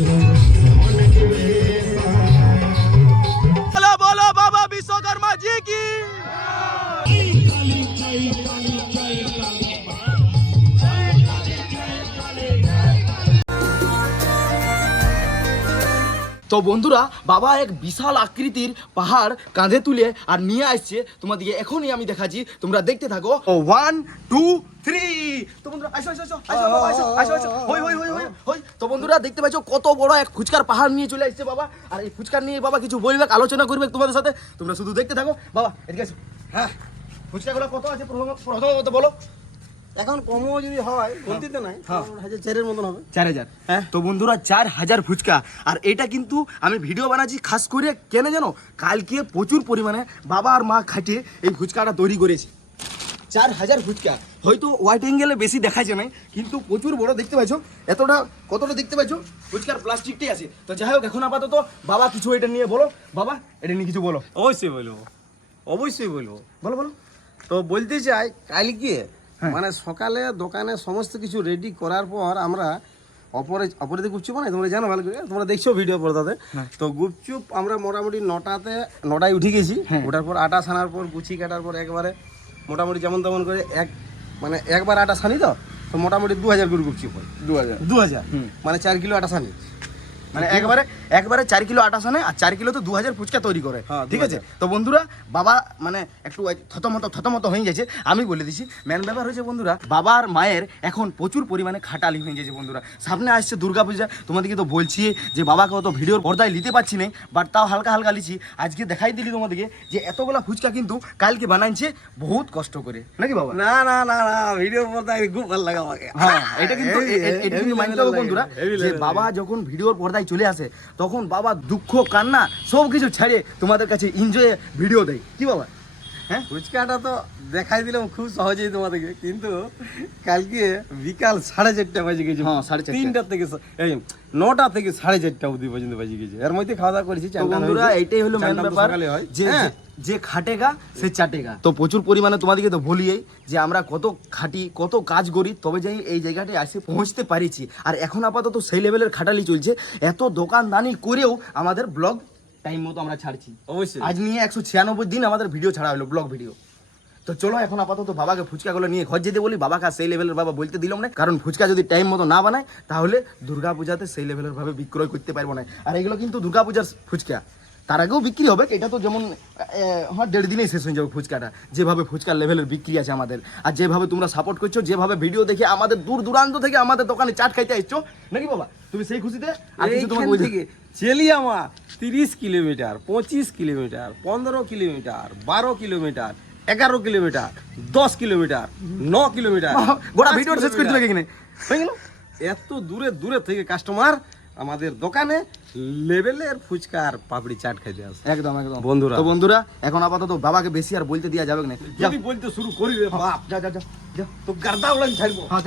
বলো তো বন্ধুরা, বাবা এক বিশাল আকৃতির পাহাড় কাঁধে তুলে আর নিয়ে আসছে। তোমাদেরকে এখনই আমি দেখাচ্ছি। তোমরা দেখতে থাকো। ওয়ান টু থ্রি তো বন্ধুরা তো বন্ধুরা, দেখতে পাচ্ছ কত বড় এক ফুচকার পাহাড় নিয়ে চলে আসছে বাবা। আর এই ফুচকার নিয়ে বাবা কিছু বলবে, আলোচনা করবে তোমাদের সাথে। তোমরা শুধু দেখতে থাকো। বাবা, এদিকে আসো। হ্যাঁ ফুচকাগুলো কত আছে? প্রথম- প্রথমত বলো। এখন কমও যদি হয় বলতে তো নাই হ্যাঁ। হাজার চারের মতন হবে। চার হাজার। হ্যাঁ। তো বন্ধুরা চার হাজার ফুচকা। আর এটা কিন্তু আমি ভিডিও বানাচ্ছি খাস করে কেন জানো? কালকে প্রচুর পরিমাণে বাবা আর মা খাটিয়ে এই ফুচকাটা তৈরি করেছে। চার হাজার ফুচকা। হয়তো হোয়াইট অ্যাঙ্গেলে বেশি দেখাচ্ছে না কিন্তু প্রচুর বড় দেখতে পাচ্ছ এতটা কতটা দেখতে পাচ্ছ ফুচকার প্লাস্টিকটাই আছে। তো যাই হোক এখন আপাতত বাবা কিছু এটা নিয়ে বলো। বাবা এটা নিয়ে কিছু বলো। অবশ্যই বলব। অবশ্যই বলব। বলো বলো। তো বলতে চাই কালকে হ্যাঁ। মানে সকালে দোকানে সমস্ত কিছু রেডি করার পর আমরা অপরে অপরাধী গুপচুপ বানাই তোমরা জানো ভালো করে তোমরা দেখছ ভিডিও পর্দাতে হ্যাঁ। তো গুপচুপ আমরা মোটামুটি নটাতে নটায় উঠে গেছি। হ্যাঁ। ওটার পর আটা ছানার পর গুছি কাটার পর একবারে মোটামুটি যেমন তেমন করে এক মানে একবার আটা ছানি তো তো মোটামুটি দু হাজার করে গুপচুপ হয়। দু হাজার দু হাজার মানে চার কিলো আটা ছানি। মানে একবারে একবারে চার কিলো আটা সানে আর চার কিলো তো দু হাজার ফুচকা তৈরি করে। হ্যাঁ, ঠিক আছে? তো বন্ধুরা বাবা মানে একটু থতমত থতমত হয়ে গেছে আমি বলে দিছি। মেন ব্যাপার হয়েছে বন্ধুরা বাবার মায়ের এখন প্রচুর পরিমাণে খাটালি হয়ে গেছে বন্ধুরা। সামনে আসছে দুর্গাপূজা তোমাদেরকে তো বলছি যে বাবাকে অত ভিডিওর পর্দায় নিতে পারছি না বাট তাও হালকা হালকা লিছি আজকে দেখাই দিলি তোমাদেরকে যে এতগুলা ফুচকা কিন্তু কালকে বানাইছে বহুত কষ্ট করে। নাকি বাবা? না না না না ভিডিও পর্দায় খুব ভালো লাগে আমাকে। হ্যাঁ এটা কিন্তু এটা কিন্তু level বন্ধুরা যে বাবা যখন ভিডিওর পর্দায় চলে আসে, তখন বাবা দুঃখ, কান্না সব কিছু ছেড়ে তোমাদের কাছে এনজয়ে ভিডিও দেয়। কি বাবা? হ্যাঁ? ফুচকাটা তো দেখাই দিলাম খুব সহজেই তোমাদেরকে কিন্তু কালকে বিকাল সাড়ে চারটা বাজে গেছে। হ্যাঁ, সাড়ে। তিনটা থেকে এই নটা থেকে সাড়ে চারটা অবধি পর্যন্ত বাজে গেছে। এর মধ্যে খাওয়া দাওয়া করেছি বন্ধুরা। এইটাই হলো মেন ব্যাপার। যে হ্যাঁ। যে- খাটেগা সে চাটেগা। তো প্রচুর পরিমাণে তোমাদেরকে তো বলিই যে আমরা কত খাটি কত কাজ করি তবে যাই এই জায়গাটায় এসে পৌঁছতে পারিছি। আর এখন আপাতত সেই লেভেলের খাটালি চলছে। এত দোকানদানি করেও আমাদের ব্লগ টাইম মতো আমরা ছাড়ছি। অবশ্যই। আজ নিয়ে একশো ছিয়ানব্বই দিন আমাদের ভিডিও ছাড়া হলো ব্লগ ভিডিও তো চলো এখন আপাতত বাবাকে ফুচকাগুলো নিয়ে ঘর যেতে বলি। বাবাকে সেই লেভেলের বাবা বলতে দিলাম না কারণ ফুচকা যদি টাইম মতো না বানায় তাহলে দুর্গা পূজাতে সেই লেভেলের ভাবে বিক্রয় করতে পারব না। আর এগুলো কিন্তু দুর্গা পূজার ফুচকা। তার আগেও বিক্রি হবে এটা তো যেমন হ্যাঁ দেড় দিনেই শেষ হয়ে যাবে ফুচকাটা। যেভাবে ফুচকার লেভেলের বিক্রি আছে আমাদের। আর যেভাবে তোমরা সাপোর্ট করছ যেভাবে ভিডিও দেখে আমাদের দূর দূরান্ত থেকে আমাদের দোকানে চাট খাইতে আসছো নাকি বাবা? তুমি সেই খুশিতে আর কিছু তোমাকে বলতে- থেকে চেলিয়ামা তিরিশ কিলোমিটার পঁচিশ কিলোমিটার পনেরো কিলোমিটার বারো কিলোমিটার এগারো কিলোমিটার দশ কিলোমিটার ন কিলোমিটার গোটা পাঁচ ভিডিওটা শেষ করে দিবে কিলোমিটার। কিনে এত দূরে দূরে থেকে কাস্টমার আমাদের দোকানে লেভেলের ফুচকার পাপড়ি চাট খাইতে আসে একদম একদম। বন্ধুরা। তো বন্ধুরা এখন আপাতত বাবাকে বেশি আর বলতে দেওয়া যাবে না। যদি বলতে শুরু করি রে বাপ। যা যা যা। তো গার্দা উড়ান ছাড়বো। হ্যাঁ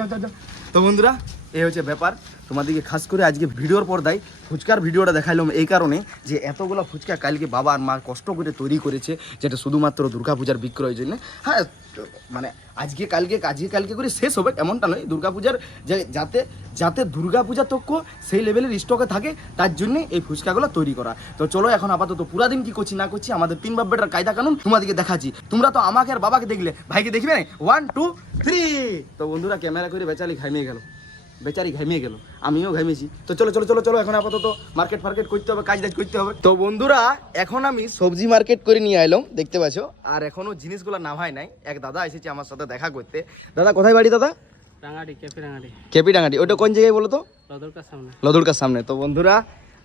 তো বন্ধুরা এই হচ্ছে ব্যাপার। তোমাদেরকে খাস করে আজকে ভিডিওর পর্দায় ফুচকার ভিডিওটা দেখাইলাম এই কারণে যে এতগুলো ফুচকা কালকে বাবা আর মা কষ্ট করে তৈরি করেছে যেটা শুধুমাত্র দুর্গাপূজার বিক্রয়ের জন্য। হ্যাঁ মানে আজকে কালকে আজকে কালকে করে শেষ হবে এমনটা নয়। দুর্গাপূজার যে যাতে যাতে দুর্গাপূজা তক্ষ সেই লেভেলের স্টকে থাকে তার জন্য এই ফুচকাগুলো তৈরি করা। তো চলো এখন আপাতত পুরা দিন কি করছি না করছি আমাদের তিন বাপ বেটার কায়দা কানুন তোমাদেরকে দেখাচ্ছি। তোমরা তো আমাকে আর বাবাকে দেখলে ভাইকে দেখবে না ওয়ান টু থ্রি তো বন্ধুরা ক্যামেরা করে বেচারি ঘামিয়ে গেল। বেচারি ঘামিয়ে গেল। আমিও ঘামিয়েছি। তো চলো চলো চলো চলো এখন আপাতত মার্কেট ফার্কেট করতে হবে কাজ টাজ করতে হবে। তো বন্ধুরা এখন আমি সবজি মার্কেট করে নিয়ে এলাম দেখতে পাচ্ছ? আর এখনও জিনিসগুলো নাভাই নাই। এক দাদা এসেছে আমার সাথে দেখা করতে। দাদা কোথায় বাড়ি দাদা? রাঙাড়ি ক্যাফে রাঙাড়ি কেপি ডাঙ্গাটি ওটা কোন জায়গায় বলো তো? লদরকার সামনে। লধুরকার সামনে। তো বন্ধুরা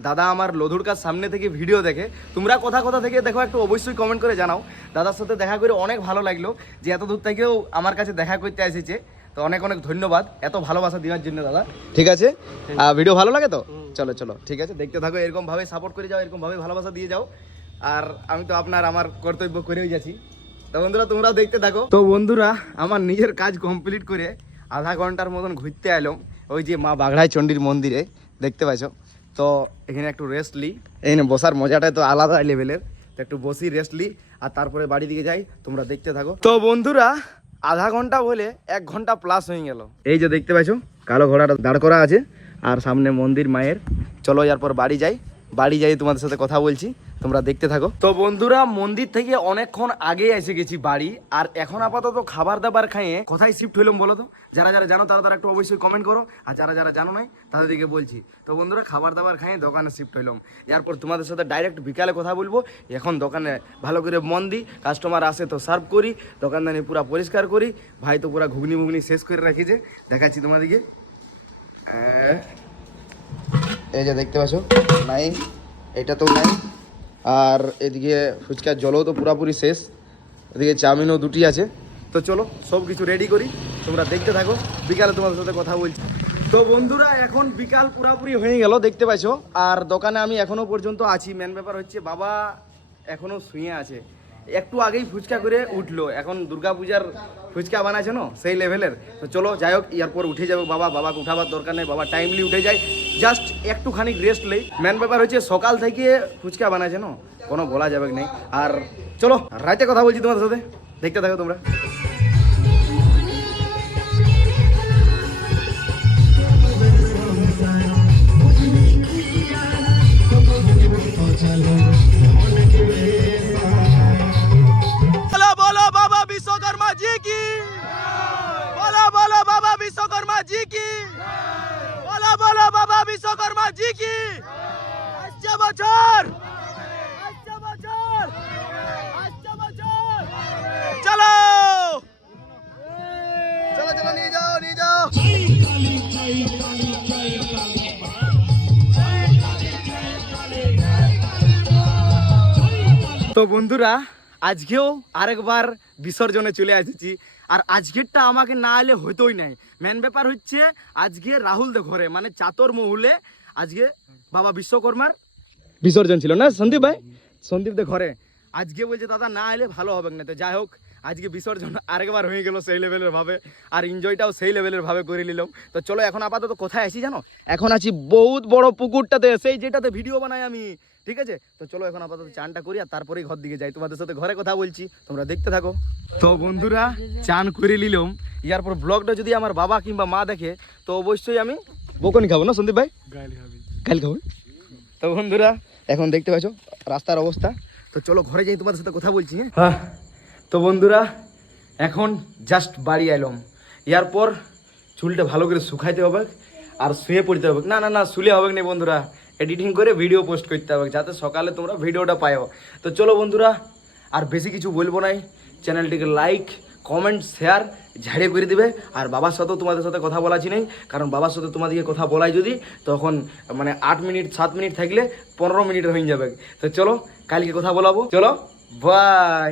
দাদা আমার লধুরকার সামনে থেকে ভিডিও দেখে। তোমরা কোথা কোথা থেকে দেখো একটু অবশ্যই কমেন্ট করে জানাও। দাদার সাথে দেখা করে অনেক ভালো লাগল যে এত দূর থেকেও আমার কাছে দেখা করতে এসেছে। তো অনেক অনেক ধন্যবাদ এত ভালোবাসা দেওয়ার জন্য দাদা। ঠিক আছে? আর ভিডিও ভালো লাগে তো? চলো চলো। ঠিক আছে? দেখতে থাকো এরকম ভাবে সাপোর্ট করে যাও এরকম ভাবে ভালোবাসা দিয়ে যাও। আর আমি তো আপনার আমার কর্তব্য করেই যাচ্ছি। তো বন্ধুরা তোমরাও দেখতে থাকো। তো বন্ধুরা আমার নিজের কাজ কমপ্লিট করে আধা ঘণ্টার মতন ঘুরতে এলাম। ওই যে মা বাগড়াই চণ্ডীর মন্দিরে দেখতে পাচ্ছ তো এখানে একটু রেস্ট লি। এখানে বসার মজাটাই তো আলাদা লেভেলের তো একটু বসি রেস্ট লি আর তারপরে বাড়ি দিকে যাই তোমরা দেখতে থাকো। তো বন্ধুরা আধা ঘণ্টা বলে এক ঘণ্টা প্লাস হয়ে গেল। এই যে দেখতে পাইছো কালো ঘোড়াটা দাঁড় করা আছে আর সামনে মন্দির মায়ের। চলো এরপর বাড়ি যাই। বাড়ি যাই তোমাদের সাথে কথা বলছি। তোমরা দেখতে থাকো। তো বন্ধুরা, মন্দির থেকে অনেকক্ষণ আগে এসে গেছি বাড়ি, আর এখন আপাতত খাবার দাবার খাইয়ে কোথায় শিফট হইলাম বলো তো? যারা যারা জানো তারা তারা একটু অবশ্যই কমেন্ট করো, আর যারা যারা জানো নাই তাদেরকে বলছি। তো বন্ধুরা খাবার দাবার খাইয়ে দোকানে শিফট হইলাম। এরপর তোমাদের সাথে ডাইরেক্ট বিকালে কথা বলব। এখন দোকানে ভালো করে মন দিই কাস্টমার আসে তো সার্ভ করি, দোকানদানি পুরা পরিষ্কার করি। ভাই তো পুরা ঘুগনি মুগনি শেষ করে রাখিছে। দেখাচ্ছি তোমাদেরকে। এই যে দেখতে পাচ্ছ, নাই, এটা তো নাই। আর এদিকে ফুচকার জলও তো পুরাপুরি শেষ। এদিকে চাউমিনও দুটি আছে। তো চলো, সব কিছু রেডি করি। তোমরা দেখতে থাকো। বিকালে তোমাদের সাথে কথা বলছি। তো বন্ধুরা, এখন বিকাল পুরাপুরি হয়ে গেল, দেখতে পাইছো। আর দোকানে আমি এখনও পর্যন্ত আছি। মেন ব্যাপার হচ্ছে, বাবা এখনও শুয়ে আছে। একটু আগেই ফুচকা করে উঠল। এখন দুর্গাপূজার ফুচকা বানাচ্ছে না, সেই লেভেলের তো চলো, যাই হোক এরপর উঠে যাবে। বাবা, বাবাকে উঠাবার দরকার নেই। বাবা টাইমলি উঠে যায়। জাস্ট একটুখানি রেস্ট নেই মেন ব্যাপার হচ্ছে সকাল থেকে ফুচকা বানায় না কোনো বলা যাবে না আর চলো রাতে কথা বলছি তোমাদের সাথে। দেখতে থাকো তোমরা। তো বন্ধুরা, আজকেও আরেকবার বিসর্জনে চলে এসেছি। আর আজকেরটা আমাকে না এলে হইতোই নাই। মেন ব্যাপার হচ্ছে, আজকে রাহুল দে ঘরে মানে চাতর মহুলে আজকে বাবা বিশ্বকর্মার বিসর্জন ছিল। না, সন্দীপ ভাই? সন্দীপ দে ঘরে। আজকে বলছে, দাদা, না এলে ভালো হবে না। তো যাই হোক, আজকে বিসর্জন আরেকবার হয়ে গেল সেই লেভেলের ভাবে, আর এনজয়টাও সেই লেভেলের ভাবে করে নিলাম। তো চলো, এখন আপাতত কোথায় আছি জানো? এখন আছি বহুত বড় পুকুরটাতে, সেই যেটাতে ভিডিও বানাই আমি। ঠিক আছে? তো চলো এখন আপাতত চানটা করি আর তারপরেই ঘর দিকে যাই। তোমাদের সাথে ঘরে কথা বলছি তোমরা দেখতে থাকো। তো বন্ধুরা চান করে নিলাম। ইয়ারপর ব্লগটা যদি আমার বাবা কিংবা মা দেখে তো অবশ্যই আমি বকনি খাব না সন্দীপ ভাই? কাল খাব। তো বন্ধুরা এখন দেখতে পাচ্ছ রাস্তার অবস্থা। তো চলো ঘরে যাই তোমাদের সাথে কথা বলছি হ্যাঁ? হ্যাঁ। তো বন্ধুরা এখন জাস্ট বাড়ি এলাম। এরপর চুলটা ভালো করে শুকাইতে হবে আর শুয়ে পড়তে হবে। না না না শুলে হবে না বন্ধুরা। এডিটিং করে ভিডিও পোস্ট করতে হবে, যাতে সকালে তোমরা ভিডিওটা পাও তো চলো বন্ধুরা, আর বেশি কিছু বলব নাই চ্যানেলটিকে লাইক কমেন্ট শেয়ার ঝাড়িয়ে করে দিবে। আর বাবার সাথেও তোমাদের সাথে কথা বলাছি নেই, কারণ বাবার সাথে তোমাদেরকে কথা বলাই যদি, তখন মানে আট মিনিট, সাত মিনিট থাকলে পনেরো মিনিট হয়ে যাবে। তো চলো, কালকে কথা বলাবো। চলো বাই